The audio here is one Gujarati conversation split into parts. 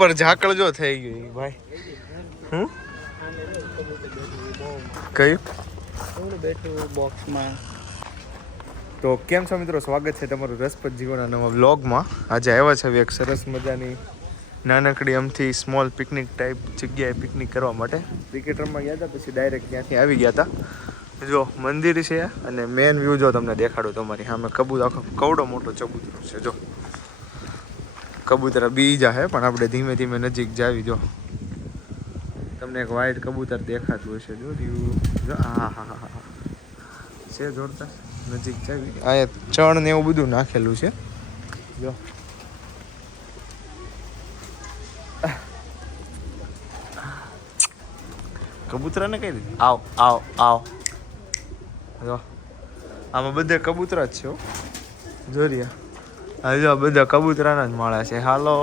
પર ઝાકળ જો થઈ ગઈ ભાઈ. કયું બેઠું બોક્સમાં. તો કેમ છો મિત્રો, સ્વાગત છે તમારું રસપ્રદ જીવનના નવા વ્લોગમાં. આજે આવ્યા છે એક સરસ મજાની નાનકડી અમથી સ્મોલ પિકનિક ટાઈપ જગ્યાએ પિકનિક કરવા માટે. ક્રિકેટ રમવા ગયા હતા, પછી ડાયરેક્ટ ત્યાંથી આવી ગયા હતા. જો મંદિર છે અને મેન વ્યૂ જો તમને દેખાડું તમારી સામે આખો કવડો મોટો ચબૂતરો છે. જો કબૂતરા બીજા છે પણ આપણે ધીમે ધીમે નજીક જાવી. જો તમને એક વાઈટ કબૂતર દેખાતું હશે. જો જો હા હા હા હા છે જોરદાર. નજીક જાવી, અહીંયા ચણ ને એવું બધું નાખેલું છે. જો કબૂતરાને કઈ રીતે આવ આવ આવ. જો આમાં બધે કબૂતરા જ છે. જોરિયા હા, જો બધા કબૂતરાના જ માળા છે. હાલો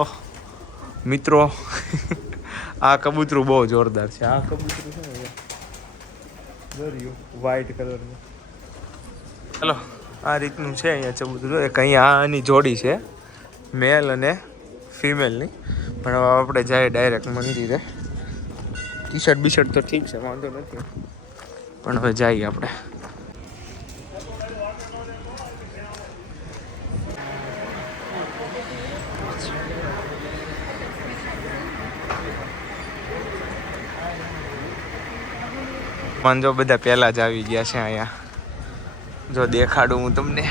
મિત્રો, આ કબૂતરું બહુ જોરદાર છે. આ કબૂતરું છે ને જોરિયું વ્હાઈટ કલરનું. ચાલો આ રીતનું છે અહીંયા ચબૂતરું. એક અહીંયા આની જોડી છે મેલ અને ફિમેલની. પણ હવે આપણે જાય ડાયરેક્ટ મંદિરે. ટી શર્ટ બી શર્ટ તો ઠીક છે, વાંધો નથી, પણ હવે જઈએ આપણે. જો બધા પહેલા જ આવી ગયા છે અહીંયા. જો દેખાડું હું તમને.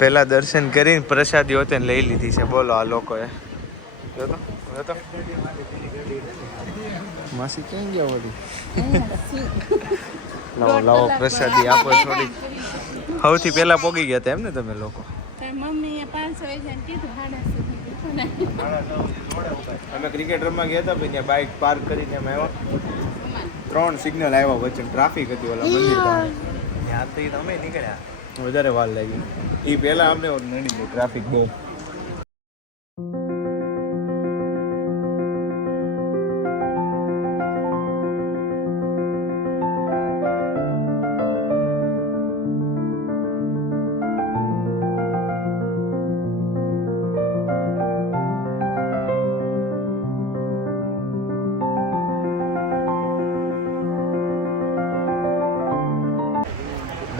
પહેલા દર્શન કરીને પ્રસાદી હોતે લઈ લીધી છે. બોલો આ લોકોએ. જો તો માસી ક્યાં ગયા વળી? લાવો લાવો પ્રસાદી આપો થોડી. સૌથી પહેલા પોગી ગયા હતા એમ ને તમે લોકો? અમે ક્રિકેટ રમવા ગયા હતા, ત્યાં બાઇક પાર્ક કરીને અમે આવ્યા. 3 સિગ્નલ આવ્યા વચ્ચે ટ્રાફિક હતી ઓલા મંદિર પાસે. ત્યાંથી તમે નીકળ્યા, વધારે વાર લાગી. એ પહેલા અમને નડી ગઈ ટ્રાફિક બહુ.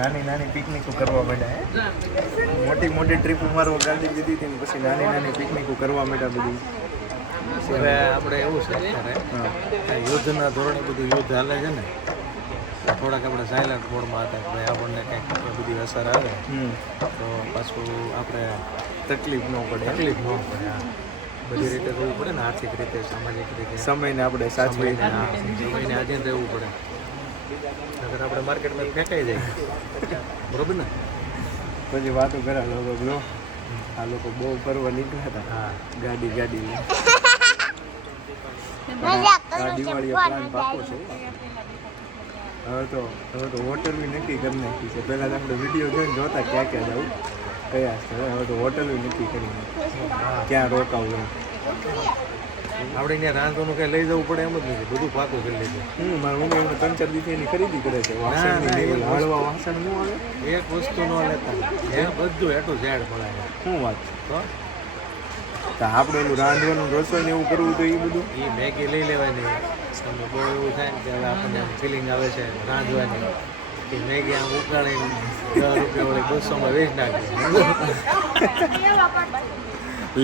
નાની નાની પિકનિકો કરવા માંડ્યા. મોટી મોટી ટ્રીપ મારવા ગાડી દીધી હતી, પછી નાની નાની પિકનિકો કરવા માંડ્યા બધી. હવે આપણે એવું છે અત્યારે યુદ્ધના ધોરણે બધું યુદ્ધ હાલે છે ને, થોડાક આપણે સાયલન્ટ મોડમાં હતા કે આપણને કંઈક બધી અસર આવે તો પાછું આપણે તકલીફ ન પડે. બધી રીતે રહેવું પડે ને, આર્થિક રીતે, સામાજિક રીતે. સમયને આપણે સાચવીને સમયને આજે રહેવું પડે. અગર આપણે માર્કેટમાં ફેંકાઈ જાય બરોબર ને, પછી વાતો કરે લોકો. લો આ લોકો બહુ ફરવા નીકળ્યા હતા. હા ગાડી દિવાળી પ્લાન પાકો છે. હવે તો હોટલ બી નક્કી કરી નાખી છે. પહેલાં તો આપણે વિડીયો જોઈને જોતા ક્યાં ક્યાં જવું, કયા સ્થળે. હવે તો હોટલ બી નક્કી કરી ક્યાં રોકાવું. આપણે ત્યાં રાંધવાનું કંઈ લઈ જવું પડે એમ જ નથી, બધું પાકું કરી લીધું. મારા મમ્મી એમને 3-4 દિવસની એની ખરીદી કરે છે. હળવા વાસણ ન આવે, એક વસ્તુ ન લેતા, એ બધું એટું ઝેડ મળે. શું વાત તો આપણે એનું રાંધવાનું રસોઈ ને એવું કરવું તો એ બધું એ મેગી લઈ લેવાની. તમને બહુ એવું થાય ને કે હવે આપણને ફિલિંગ આવે છે રાંધવાની, કે મેગી આમ ઉકાળીને 10 રૂપિયા વાળી 200માં વેચ નાખી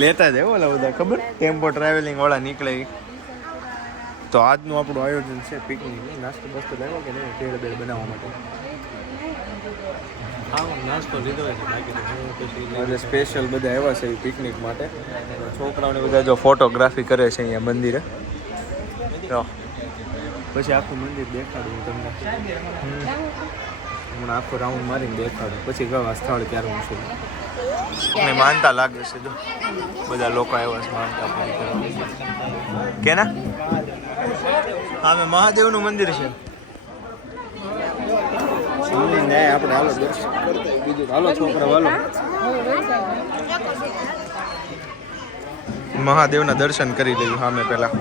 લેતા જાય ઓલા બધા. ખબર ટેમ્પો ટ્રાવેલિંગ વાળા નીકળે. તો આજનું આપણું આયોજન છે પિકનિક. નાસ્તો બસ્તો લાવ્યો કે નહીં ભેળ બેળ બનાવવા માટે? હા નાસ્તો લીધો છે, બાકી એટલે સ્પેશિયલ બધા આવ્યા છે પિકનિક માટે. છોકરાઓને બધા જો ફોટોગ્રાફી કરે છે અહીંયા મંદિરે. પછી આખું મંદિર દેખાડું તમને. હમણાં આખો રાઉન્ડ મારીને દેખાડું, પછી ગવા સ્થળ ક્યારે હું છું. મને માનતા લાગે છે. જો બધા લોકો આવ્યા છે માનતા પૂરી કરવા. કેના હા મહાદેવનું મંદિર છે. આપણે હાલો દર્શન કરતા બીજું હાલો છોકરા હાલો. મહાદેવના દર્શન કરી લઈએ સામે પહેલા.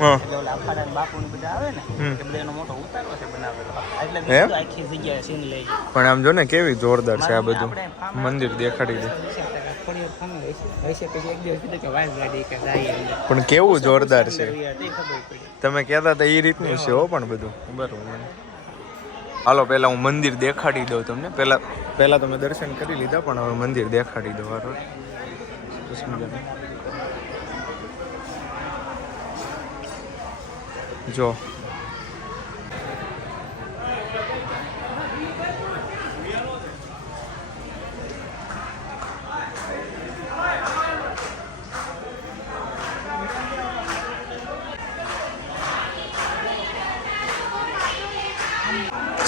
હા એટલે ઓલા અખાડા ને બાપુ ને બધા આવે ને હમ. એ બધા એનો મોટો ઉતારો છે બનાવેલો એટલે હે? બીજું આખી જગ્યાએ સીન લઈ પણ આમ જો ને કેવી જોરદાર છે આ બધું આપણે farm મંદિર દેખાડી દે થોડી વાર farm હશે પછી એક દિવસ કીધું કે વાઘ ગાડી કે જાય એમ. પણ કેવું જોરદાર છે તે ખબર પડી. તમે કહેતા હતા એ રીતનું છે હો પણ બધું બરોબર મને હાલો પહેલા હું મંદિર દેખાડી દઉં તમને પહેલા તમે દર્શન કરી લીધા પણ હવે મંદિર દેખાડી દઉં હારો સરસ મજાનું. જો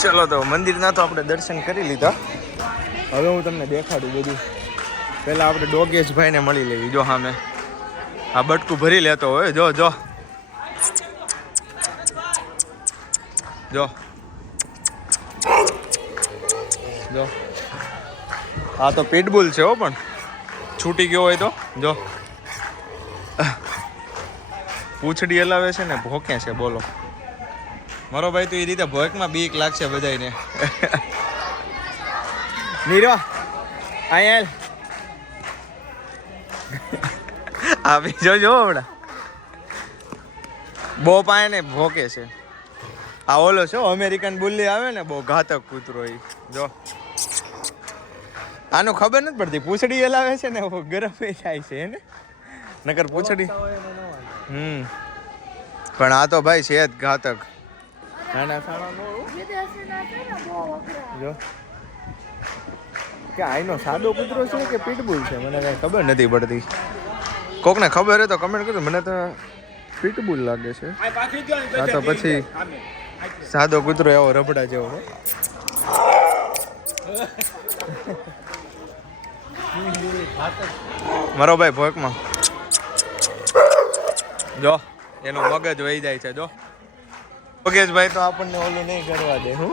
ચલો તો મંદિરના તો આપણે દર્શન કરી લીધા હવે હું તમને દેખાડું બધું પહેલા આપણે ડોગેશભાઈને મળી લેવી જો સામે આ બટકું ભરી લેતો હોય જો જો જો જો આ તો પીટબુલ છે હો પણ છૂટી ગયો હોય તો જો પૂંછડી હલાવે છે ને ભોકે છે બોલો મારો ભાઈ તો એ રીતે ભોંકમાં બીક લાગશે બધાને નીરો આયલ આવી જો હમણાં બહુ પાય ને ભોકે છે આ ઓલો છે અમેરિકન બુલ્લી આવે ને બહુ ઘાતક કૂતરો એ જો આનું ખબર નથી પડતી પૂંછડી હલાવે છે ને ગરમ થાય છે ને નકર પૂંછડી પણ આ તો ભાઈ છે જ ઘાતક નાના જો કે આઈનો સાદો કૂતરો છે કે પીટબુલ છે મને કઈ ખબર નથી પડતી કોકને ખબર હોય તો કમેન્ટ કરજો મને તો પીટબુલ લાગે છે આ તો પછી સાદો કૂતરો એવો રબડા જેવો મારો ભાઈ ભોંકમાં જો એનો મગજ વહી જાય છે જો યોગેશભાઈ તો આપણને ઓલું નહીં કરવા દે હું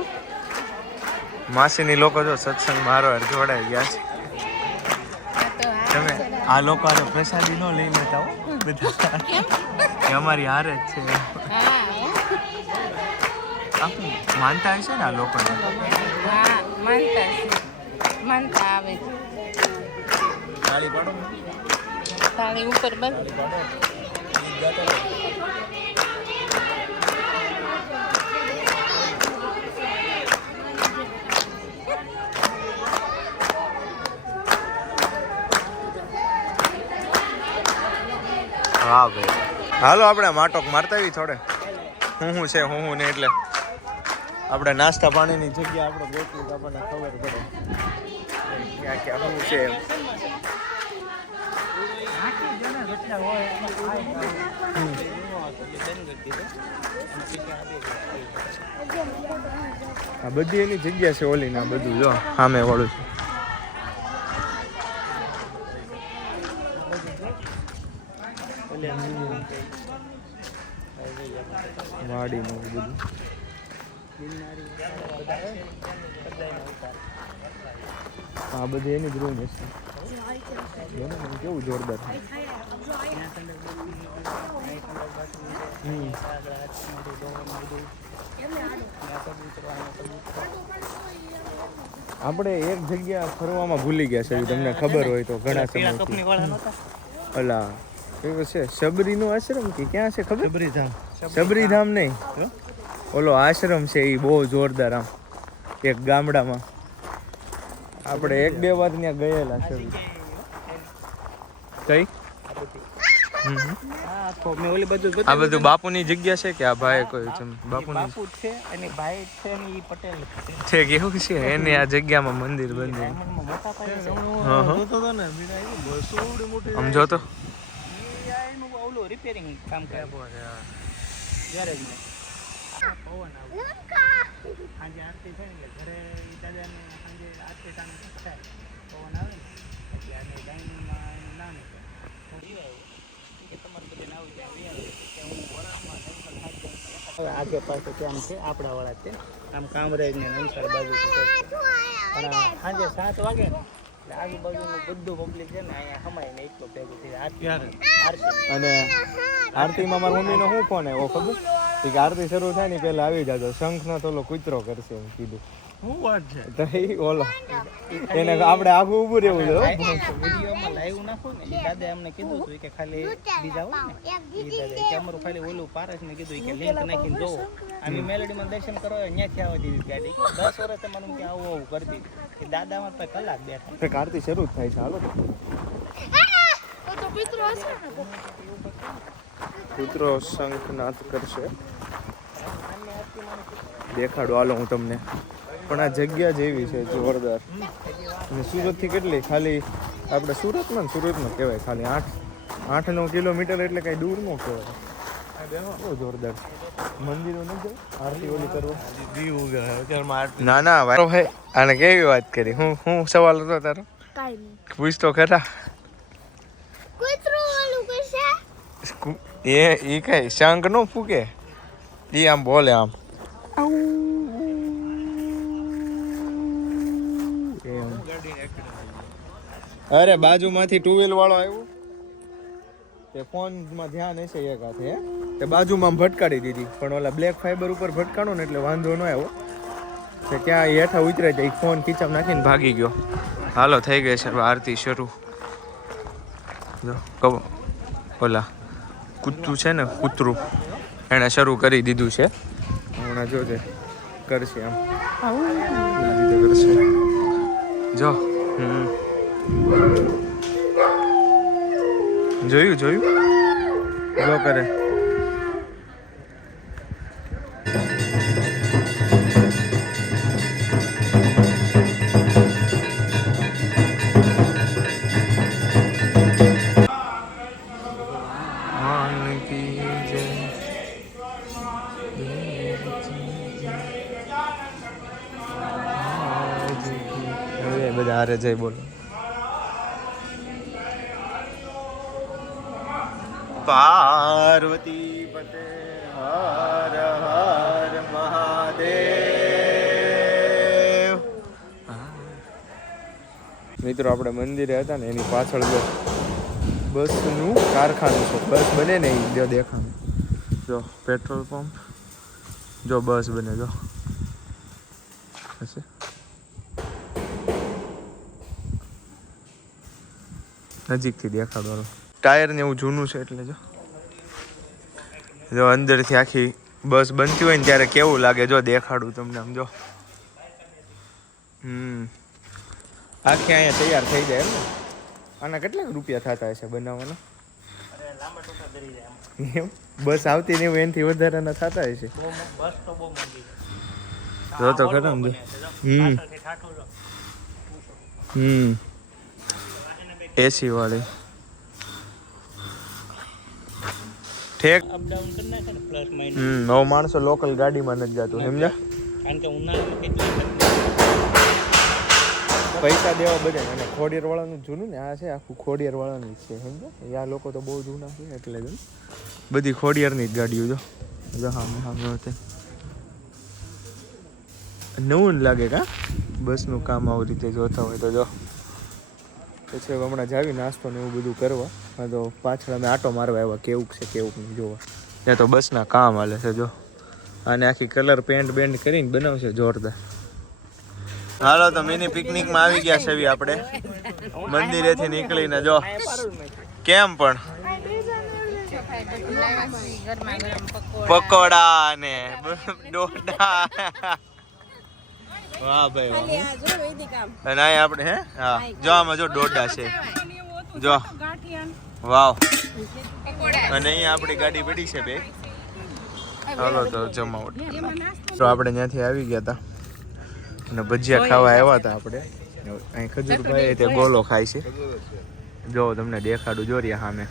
માસીની લોકો જો સત્સંગ મારો જોડાઈ ગયા છે તમે આ લોકો પ્રસાદી નો લઈ લેતા હો બધા એ અમારી હારે જ છે માનતા હશે ને આ લોકોને માનતા આવે તાળી પાડો તાળી ઉપર બંધ હા ભાઈ હાલો આપણે માટોક મારતા આવી થોડે હું છે હું ને એટલે આપણે નાસ્તા પાણીની જગ્યા આપણે ગોતવી તો આપણને ખબર પડે ક્યાં ક્યાં શું છે એમ આ બધી એની જગ્યા છે ઓલી ના બધું જો સામે વાળું છે વાડીનું બધું આ બધી એની જ રૂમ હશે કેવું જોરદાર છે આપણે એક જગ્યા ફરવામાં ભૂલી ગયા છે તમને ખબર હોય તો ઘણા સમયથી અલા એવું છે શબરીનો આશ્રમ કે ક્યાં છે ખબર શબરીધામ નહીં ઓલો આશ્રમ છે એ બહુ જોરદાર આમ એક ગામડામાં આપણે એક બે વાર ત્યાં ગયેલા છે કઈ આ બધું બાપુની જગ્યા છે કે આ ભાઈ કોઈ છે બાપુની છે અને ભાઈ છે ને ઈ પટેલ છે કેવું છે એની આ જગ્યામાં મંદિર બંદિર આમ જો તો ઓલું રિપેરિંગ કામ કરે જ્યારે જ પવન આવે સાંજે આરતી છે ને ઘરે દાદાને સાંજે આરતી ટાઈમ થાય પવન આવે ને એટલે આને ડાઇનિંગમાં ના ને આગે પાસે કેમ છે આપણા વાળા છે આમ કામરેજ ને નવસારી બાજુ પણ સાંજે 7 વાગે ને એટલે આજુબાજુનું બધું પબ્લિક છે ને અહીંયા સમાય ને એટલો ભેગું થઈ જાય અને આરતીમાં મારી મમ્મીનો શું ફોન આવ્યો ખબર કે આરતી શરૂ થાય ને પહેલા આવી જાજો શંખનો તો ઓલો કૂતરો કરશે એમ કીધું શું વાત છે તો ઈ ઓલો એને આપણે આખું ઊભું રહેવું જોઈએ વિડીયોમાં લાઈવ નાખો ને એ દાદા અમને કીધું હતું કે ખાલી બીજા હોય ને એ દાદા કે અમારું ખાલી ઓલું પારસ ને કીધું કે લિંક નાખીને જોવો અમે મેલેડીમાં દર્શન કરવા ત્યાંથી આવવા દીધી ગાડી 10 વર્ષ મને કે આવું આવું કરતી કે દાદા અમારે પાસે કલાક બેઠા આરતી શરૂ થાય છે હાલો કૂતરો શંખનાદ કરશે દેખાડો હાલો હું તમને પણ આ જગ્યા જેવી છે જોરદાર અને સુરતથી કેટલી ખાલી આપણે સુરતમાં કહેવાય ખાલી 8-9 કિલોમીટર એટલે કાંઈ દૂર ન કહેવાય બહુ જોરદાર મંદિરો ન જાય આરતી ઓલી કરવા ના ના ભાઈ આને કેવી વાત કરી હું સવાલ હતો તારો પૂછ તો ખરા એ કઈ શંખ નો ફૂકે એ આમ બોલે આમ અરે બાજુમાંથી 2 વ્હીલ વાળો આવ્યો તે ફોનમાં ધ્યાન હશે એક હાથે તે બાજુમાં ભટકાડી દીધી પણ ઓલા બ્લેક ફાઈબર ઉપર ભટકાણો ને એટલે વાંધો ન આવ્યો કે ક્યાં હેઠા ઉતરે જાય ફોન ખીચામાં નાખીને ભાગી ગયો હાલો થઈ ગઈ છે આરતી શરૂ જો કહો ઓલા કૂતરું છે ને કૂતરું એણે શરૂ કરી દીધું છે હમણાં જોજે કરશે આમ કરશે જો જોયું જો કરે બધા હારે જઈ બોલો પાર્વતી પતે હર હર મહાદેવ મિત્રો આપણે મંદિરે હતા ને એની પાછળ જો બસનું કારખાનું છે બસ બને ને એ દેખાનું જો પેટ્રોલ પંપ જો બસ બને જો હશે નજીકથી દેખાડવાનું ટાયર ને એવું જૂનું છે એટલે જો અંદરથી આખી બસ બનતી હોય ને ત્યારે કેવું લાગે જો દેખાડું તમને આમ જો આખી અહીંયા તૈયાર થઈ જાય એમ ને આના કેટલાક રૂપિયા થતા હશે બનાવવાના એમ બસ આવતી ને એનાથી વધારાના થતા હશે જો તો ખરા ને એસી વાળી ઠેક અપડાઉન કરી નાખે ને પ્લસ માઇનસ નવ માણસો લોકલ ગાડીમાં નથી જતું સમજ્યા કારણ કે ઉનાળામાં કેટલી પૈસા દેવા બધા અને ખોડિયાર વાળાનું જૂનું ને આ છે આખું ખોડિયાર વાળાનું જ છે સમજો આ લોકો તો બહુ જૂના છે એટલે જ બધી ખોડિયારની જ ગાડીઓ જો હા નવું જ લાગે કા બસનું કામ આવી રીતે જોતા હોય તો જો પછી હમણાં જાવી નાસ્તો ને એવું બધું કરવા હા તો પાછળ અમે આટો મારવા આવ્યા કેવું છે કેવું નહીં જોવા ત્યાં તો બસના કામ હાલે છે જો આને આખી કલર પેન્ટ બેન્ટ કરીને બનાવશે જોરદાર હાલો તો મિની પિકનિકમાં આવી ગયા છે આપણે મંદિરેથી નીકળીને જો કેમ પણ પકોડા ને ડોડા વાહ ભાઈ અને અહીં આપણે હે હા જો આમાં જો ડોડા છે જો વાવ અને અહીંયા આપણી ગાડી પડી છે બે હાલો તો જમાવટ તો આપણે ત્યાંથી આવી ગયા હતા અને ભજીયા ખાવા આવ્યા હતા આપણે અહીં ખજૂરભાઈ તે ગોલો ખાય છે જો તમને દેખાડું જોરિયા સામે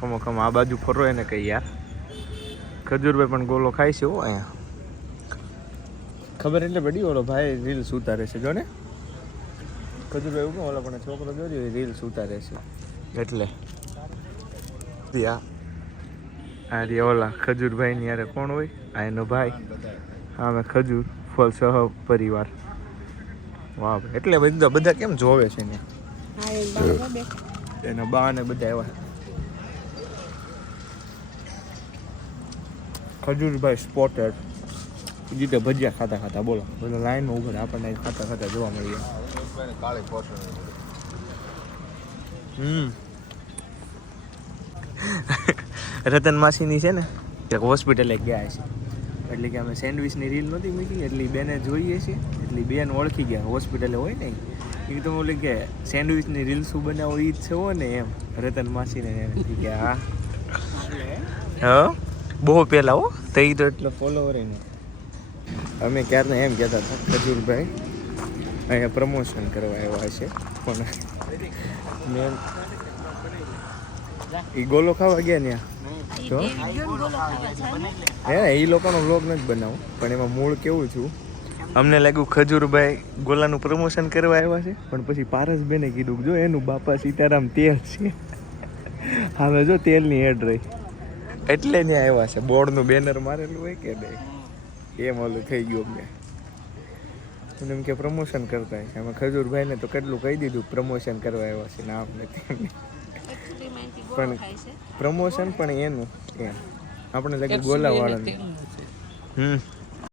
ખમો આ બાજુ ફરો એને કઈ યાર ખજૂરભાઈ પણ ગોલો ખાય છે હો અહીંયા ખબર એટલે પડી ઓલો ભાઈ રીલ્સ ઉતારે છે જો ને ખજૂરભાઈ એવું ઓલો પણ છોકરો જોજો રીલ્સ ઉતારે છે એટલે આ રે ઓલા ખજૂરભાઈ ની યારે કોણ હોય આ એનો ભાઈ હા ખજૂર ફળ સહ પરિવાર વાહ એટલે બધા કેમ જોવે છે ને એના બા ને બધા એવા ખજૂરભાઈ સ્પોટેડ જીતે ભજીયા ખાતા ખાતા બોલો બધા લાઈનમાં ઉભા રહે, આપણને ખાતા ખાતા જોવા મળી રતન માસીની છે ને એક હોસ્પિટલે ગયા છે, એટલે કે અમે સેન્ડવિચની રીલ નહોતી મૂકી એટલે બેને જોઈએ છે, એટલે બેન ઓળખી ગયા હોસ્પિટલે હોય ને એ તો બોલે કે સેન્ડવિચની રીલ શું બનાવો એ જ છે હો ને એમ રતન માસીને એમ કે હા હા બહુ પહેલાં હો તો એ તો એટલો ફોલોવર નહીં. અમે ક્યારના એમ કહેતા હતા ખજૂરભાઈ અહીંયા પ્રમોશન કરવા આવ્યા છે, પણ મેન એ ગોલો ખાવા ગયા ત્યાં જો હે એ લોકોનો વ્લોગ નથી બનાવું, પણ એમાં મૂળ કેવું છું અમને લાગ્યું ખજૂરભાઈ ગોલાનું પ્રમોશન કરવા આવ્યા છે, પણ પછી પારસભાઈને કીધું જો એનું બાપા સીતારામ તેલ છે, હવે જો તેલની એડ રહી એટલે ત્યાં આવ્યા છે, બોર્ડનું બેનર મારેલું હોય કે નહીં એમ ઓલું થઈ ગયું અમને એમ કે પ્રમોશન કરતા છે. અમે ખજૂરભાઈને તો કેટલું કહી દીધું પ્રમોશન કરવા આવ્યા છે ને આપણે પણ પ્રમોશન પણ એનું એમ આપણે લાગે ગોલાવાળાનું